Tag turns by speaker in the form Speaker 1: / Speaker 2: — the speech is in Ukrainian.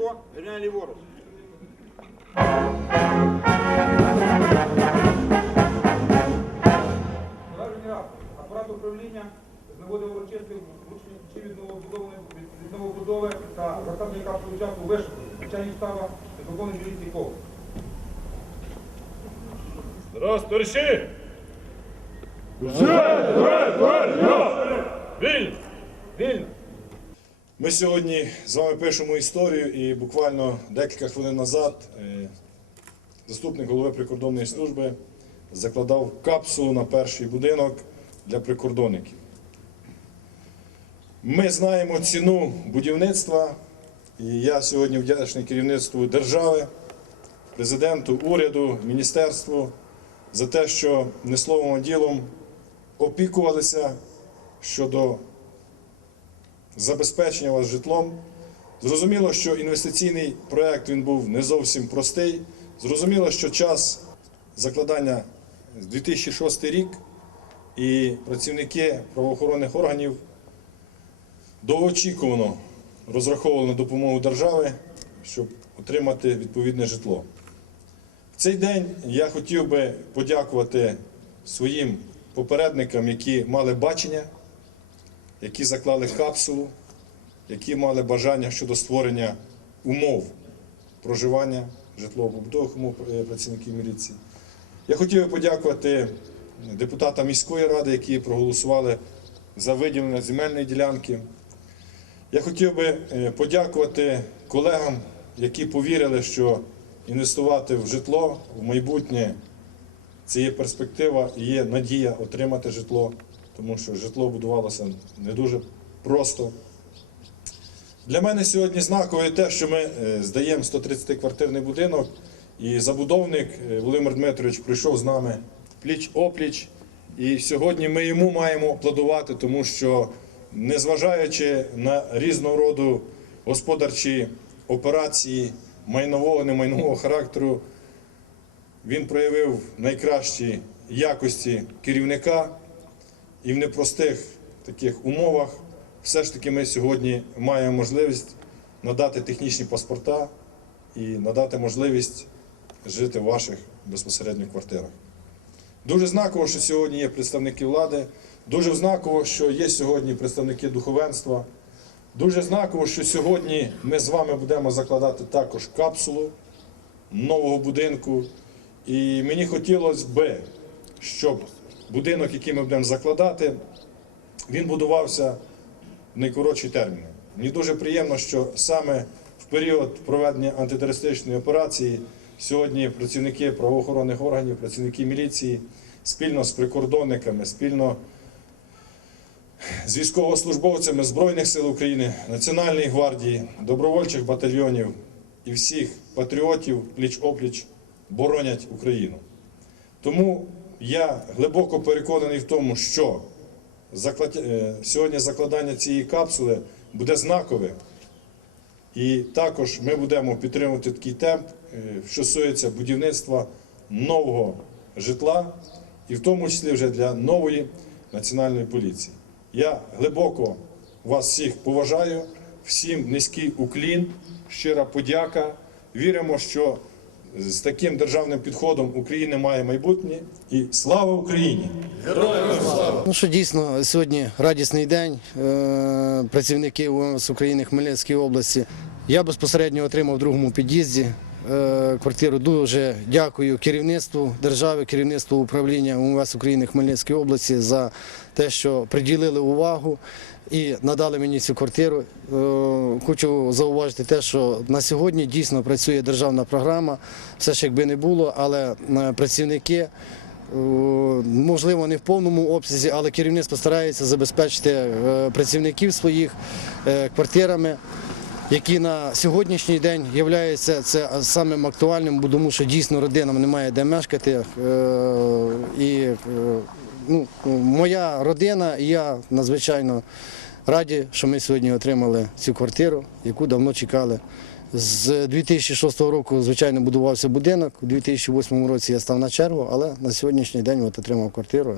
Speaker 1: Стрімко, Ірина ліворуч.
Speaker 2: Апарат управління з наводом урочистих чи від новобудови, від новобудови та розставлення капсул участку вишику, навчання штаба та виконання міліції кол.
Speaker 3: Раз, товариші! Вільно!
Speaker 2: Вільно!
Speaker 4: Ми сьогодні з вами пишемо історію і буквально декілька хвилин назад е, заступник голови прикордонної служби закладав капсулу на перший будинок для прикордонників. Ми знаємо ціну будівництва, і я сьогодні вдячний керівництву держави, президенту, уряду, міністерству за те, що не словом, а ділом опікувалися щодо забезпечення вас житлом. Зрозуміло, що інвестиційний проект він був не зовсім простий. Зрозуміло, що час закладання 2006 рік і працівники правоохоронних органів довгоочікувано розраховували на допомогу держави, щоб отримати відповідне житло. В цей день я хотів би подякувати своїм попередникам, які мали бачення які заклали капсулу, які мали бажання щодо створення умов проживання житлово-побутових умов працівників міліції. Я хотів би подякувати депутатам міської ради, які проголосували за виділення земельної ділянки. Я хотів би е, подякувати колегам, які повірили, що інвестувати в житло в майбутнє це є перспектива і є надія отримати житло, тому що житло будувалося не дуже просто. Для мене сьогодні знаково те, що ми е, здаємо 130-квартирний будинок, і забудовник е, Володимир Дмитрович прийшов з нами пліч опліч. І сьогодні ми йому маємо аплодувати, тому що, незважаючи на різного роду господарчі операції майнового, немайнового характеру, він проявив найкращі якості керівника і в непростих таких умовах все ж таки ми сьогодні маємо можливість надати технічні паспорта і надати можливість жити в ваших безпосередньо квартирах. Дуже знаково, що сьогодні є представники влади, дуже знаково, що є сьогодні представники духовенства. Дуже знаково, що сьогодні ми з вами будемо закладати також капсулу нового будинку. І мені хотілося би, щоб будинок, який ми будемо закладати, він будувався в найкоротші терміни. Мені дуже приємно, що саме в період проведення антитерористичної операції сьогодні працівники правоохоронних органів, працівники міліції спільно з прикордонниками, спільно з військовослужбовцями Збройних сил України, Національної гвардії, добровольчих батальйонів і всіх патріотів пліч-опліч боронять Україну. Тому я глибоко переконаний в тому, що е, сьогодні закладання цієї капсули буде знакове. І також ми будемо підтримувати такий темп, е, що стосується будівництва нового житла, і в тому числі вже для нової національної поліції. Я глибоко вас всіх поважаю, всім низький уклін, щира подяка. Віримо, що з таким державним підходом Україна має майбутнє. І слава Україні!
Speaker 5: Ну що дійсно сьогодні радісний день. Е, Працівники УМС України Хмельницької області. Я безпосередньо отримав в другому під'їзді квартиру. Дуже дякую керівництву держави, керівництву управління УМВС України Хмельницької області за те, що приділили увагу і надали мені цю квартиру. Е, Хочу зауважити те, що на сьогодні дійсно працює державна програма. Все ж якби не було, але е, працівники. Е, Можливо, не в повному обсязі, але керівництво старається забезпечити е, працівників своїх е, квартирами, які на сьогоднішній день являються це самим актуальним, бо тому що дійсно родинам немає де мешкати. Е, І е, ну, моя родина і я надзвичайно раді, що ми сьогодні отримали цю квартиру, яку давно чекали. З 2006 року, звичайно, будувався будинок. У 2008 році я став на чергу, але на сьогоднішній день от отримав квартиру.